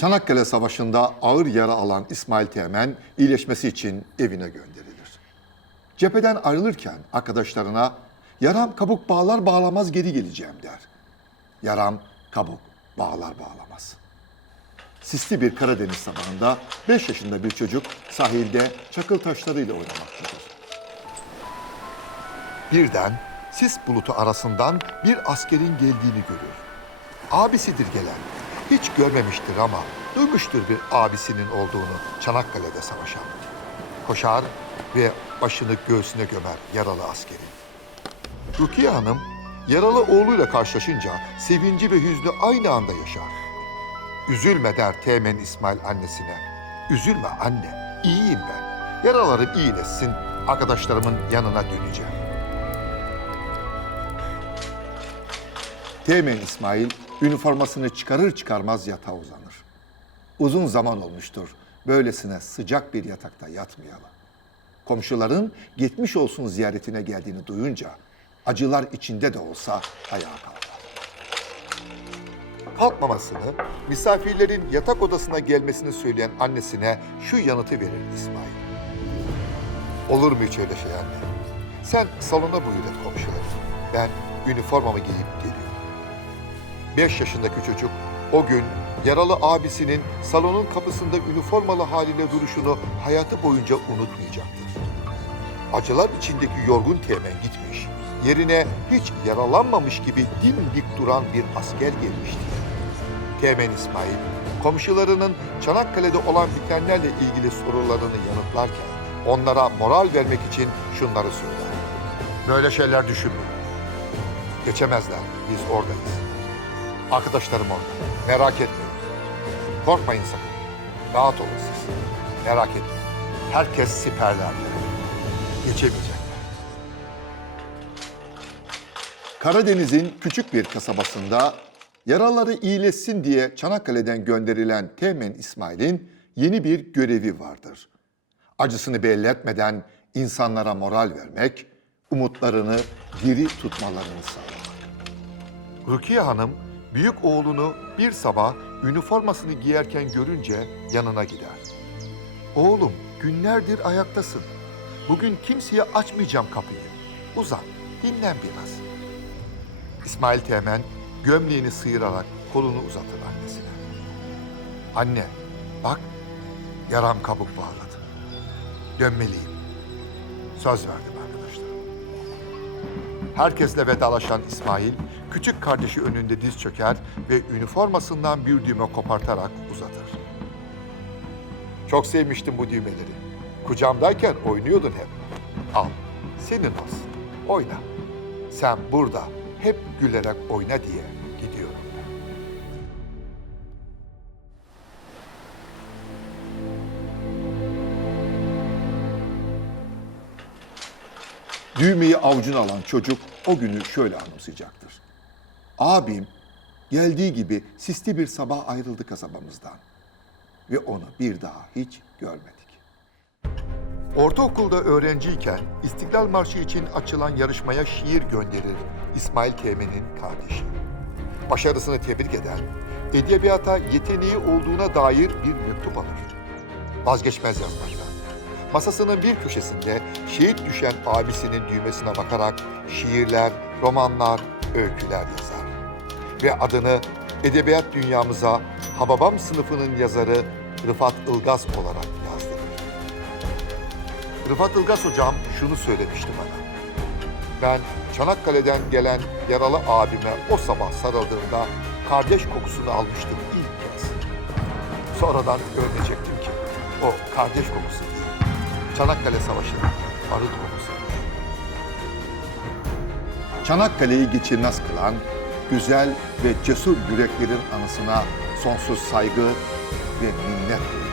Çanakkale Savaşı'nda ağır yara alan İsmail Teğmen iyileşmesi için evine gönderilir. Cepheden ayrılırken arkadaşlarına yaram kabuk bağlar bağlamaz geri geleceğim der. Yaram kabuk bağlar bağlamaz. Sisli bir Karadeniz sabahında 5 yaşında bir çocuk sahilde çakıl taşlarıyla oynamaktadır. Birden sis bulutu arasından bir askerin geldiğini görür. Abisidir gelen. Hiç görmemiştir ama duymuştur bir abisinin olduğunu Çanakkale'de savaşan. Koşar ve başını göğsüne gömer yaralı askerin. Rukiye Hanım yaralı oğluyla karşılaşınca sevinci ve hüznü aynı anda yaşar. Üzülme der Teğmen İsmail annesine. Üzülme anne, iyiyim ben. Yaralarım iyileşsin, arkadaşlarımın yanına döneceğim. Teğmen İsmail üniformasını çıkarır çıkarmaz yatağa uzanır. Uzun zaman olmuştur böylesine sıcak bir yatakta yatmayalı. Komşuların geçmiş olsun ziyaretine geldiğini duyunca acılar içinde de olsa ayağa kalkar. Kalkmamasını, misafirlerin yatak odasına gelmesini söyleyen annesine şu yanıtı verir İsmail. Olur mu hiç öyle şey anne? Sen salona buyur et komşuları. Ben üniformamı giyip geliyorum. Beş yaşındaki çocuk o gün yaralı abisinin salonun kapısında üniformalı haliyle duruşunu hayatı boyunca unutmayacaktır. Acılar içindeki yorgun teğmen gitmiş, yerine hiç yaralanmamış gibi dimdik duran bir asker gelmiştir. Teğmen İsmail, komşularının Çanakkale'de olan bitenlerle ilgili sorularını yanıtlarken onlara moral vermek için şunları söyler. Böyle şeyler düşünmeyin. Geçemezler, biz oradayız. Arkadaşlarım orada. Merak etmeyin. Korkmayın sakın. Rahat olun siz. Merak etmeyin. Herkes siperlerde. Geçemeyecekler. Karadeniz'in küçük bir kasabasında yaraları iyileşsin diye Çanakkale'den gönderilen Teğmen İsmail'in yeni bir görevi vardır. Acısını belli etmeden insanlara moral vermek, umutlarını diri tutmalarını sağlamak. Rukiye Hanım büyük oğlunu bir sabah üniformasını giyerken görünce yanına gider. Oğlum günlerdir ayaktasın. Bugün kimseye açmayacağım kapıyı. Uzan, dinlen biraz. İsmail Teğmen gömleğini sıyırarak kolunu uzatır annesine. Anne, bak yaram kabuk bağladı. Dönmeliyim. Söz verdim arkadaşlar. Herkesle vedalaşan İsmail, küçük kardeşi önünde diz çöker ve üniformasından bir düğme kopartarak uzatır. Çok sevmiştim bu düğmeleri. Kucağımdayken oynuyordun hep. Al, senin olsun. Oyna. Sen burada hep gülerek oyna diye gidiyorum. Düğmeyi avucuna alan çocuk o günü şöyle anımsayacaktır. Abim geldiği gibi sisli bir sabah ayrıldı kasabamızdan ve onu bir daha hiç görmedik. Ortaokulda öğrenciyken İstiklal Marşı için açılan yarışmaya şiir gönderir İsmail Teğmen'in kardeşi. Başarısını tebrik eden, edebiyata yeteneği olduğuna dair bir mektup alır. Vazgeçmez yazmaktan. Masasının bir köşesinde şehit düşen abisinin düğmesine bakarak şiirler, romanlar, öyküler yazar. Ve adını edebiyat dünyamıza Hababam sınıfının yazarı Rıfat Ilgaz olarak yazdırır. Rıfat Ilgaz hocam şunu söylemişti bana. Ben Çanakkale'den gelen yaralı abime o sabah sarıldığımda kardeş kokusunu almıştım ilk kez. Sonradan öğrenecektim ki o kardeş kokusu değil. Çanakkale Savaşı'nın barut kokusuymuş. Çanakkale'yi geçilmez kılan güzel ve cesur yüreklerin anısına sonsuz saygı ve minnet duyuyorum.